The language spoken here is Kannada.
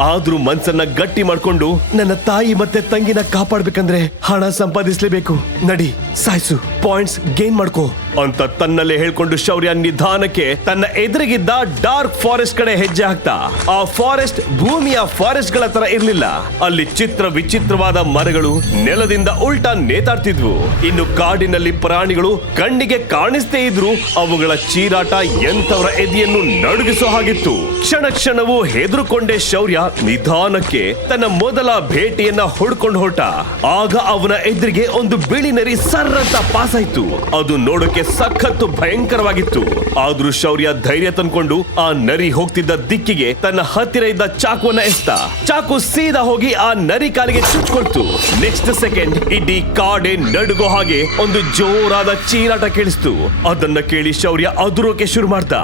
ಆದ್ರೂ ಮನ್ಸನ್ನ ಗಟ್ಟಿ ಮಾಡ್ಕೊಂಡು ನನ್ನ ತಾಯಿ ಮತ್ತೆ ತಂಗಿನ ಕಾಪಾಡ್ಬೇಕಂದ್ರೆ ಹಣ ಸಂಪಾದಿಸ್ಲೇಬೇಕು. ನಡಿ ಸಾಯ್ಸು, ಪಾಯಿಂಟ್ಸ್ ಗೇನ್ ಮಾಡ್ಕೋ ಅಂತ ತನ್ನಲ್ಲೇ ಹೇಳ್ಕೊಂಡು ಶೌರ್ಯ ನಿಧಾನಕ್ಕೆ ತನ್ನ ಎದುರಿಗಿದ್ದ ಡಾರ್ಕ್ ಫಾರೆಸ್ಟ್ ಕಡೆ ಹೆಜ್ಜೆ ಹಾಕ್ತಾ. ಆ ಫಾರೆಸ್ಟ್ ಭೂಮಿಯ ಫಾರೆಸ್ಟ್ ಗಳ ತರ ಇರ್ಲಿಲ್ಲ. ಅಲ್ಲಿ ಚಿತ್ರ ವಿಚಿತ್ರವಾದ ಮರಗಳು ನೆಲದಿಂದ ಉಲ್ಟಾ ನೇತಾಡ್ತಿದ್ವು. ಇನ್ನು ಕಾಡಿನಲ್ಲಿ ಪ್ರಾಣಿಗಳು ಕಣ್ಣಿಗೆ ಕಾಣಿಸ್ತೇ ಇದ್ರು ಅವುಗಳ ಚೀರಾಟ ಎಂತವರ ಎದೆಯನ್ನು ನಡುಗಿಸೋ ಹಾಗಿತ್ತು. ಕ್ಷಣ ಕ್ಷಣವೂ ಹೆದರುಕೊಂಡೇ ಶೌರ್ಯ ನಿಧಾನಕ್ಕೆ ತನ್ನ ಮೊದಲ ಭೇಟಿಯನ್ನ ಹುಡ್ಕೊಂಡು ಹೊರಟ. ಆಗ ಅವನ ಎದುರಿಗೆ ಒಂದು ಬಿಳಿ ನರಿ ಸರ್ರಂತ ಪಾಸ್ ಆಯ್ತು. ಅದು ನೋಡೋಕೆ ಸಖತ್ತು ಭಯಂಕರವಾಗಿತ್ತು. ಆದ್ರೂ ಶೌರ್ಯ ಧೈರ್ಯ ತಂದ್ಕೊಂಡು ಆ ನರಿ ಹೋಗ್ತಿದ್ದ ದಿಕ್ಕಿಗೆ ತನ್ನ ಹತ್ತಿರ ಇದ್ದ ಚಾಕುವನ್ನ ಎಸ್ತ. ಚಾಕು ಸೀದಾ ಹೋಗಿ ಆ ನರಿ ಕಾಲಿಗೆ ಚುಚ್ಕೊಳ್ತು. ನೆಕ್ಸ್ಟ್ ಸೆಕೆಂಡ್ ಇಡೀ ಕಾಡೆ ನಡುಗೋ ಹಾಗೆ ಒಂದು ಜೋರಾದ ಚೀರಾಟ ಕೇಳಿಸ್ತು. ಅದನ್ನ ಕೇಳಿ ಶೌರ್ಯ ಅದುರೋಕೆ ಶುರು ಮಾಡ್ದ.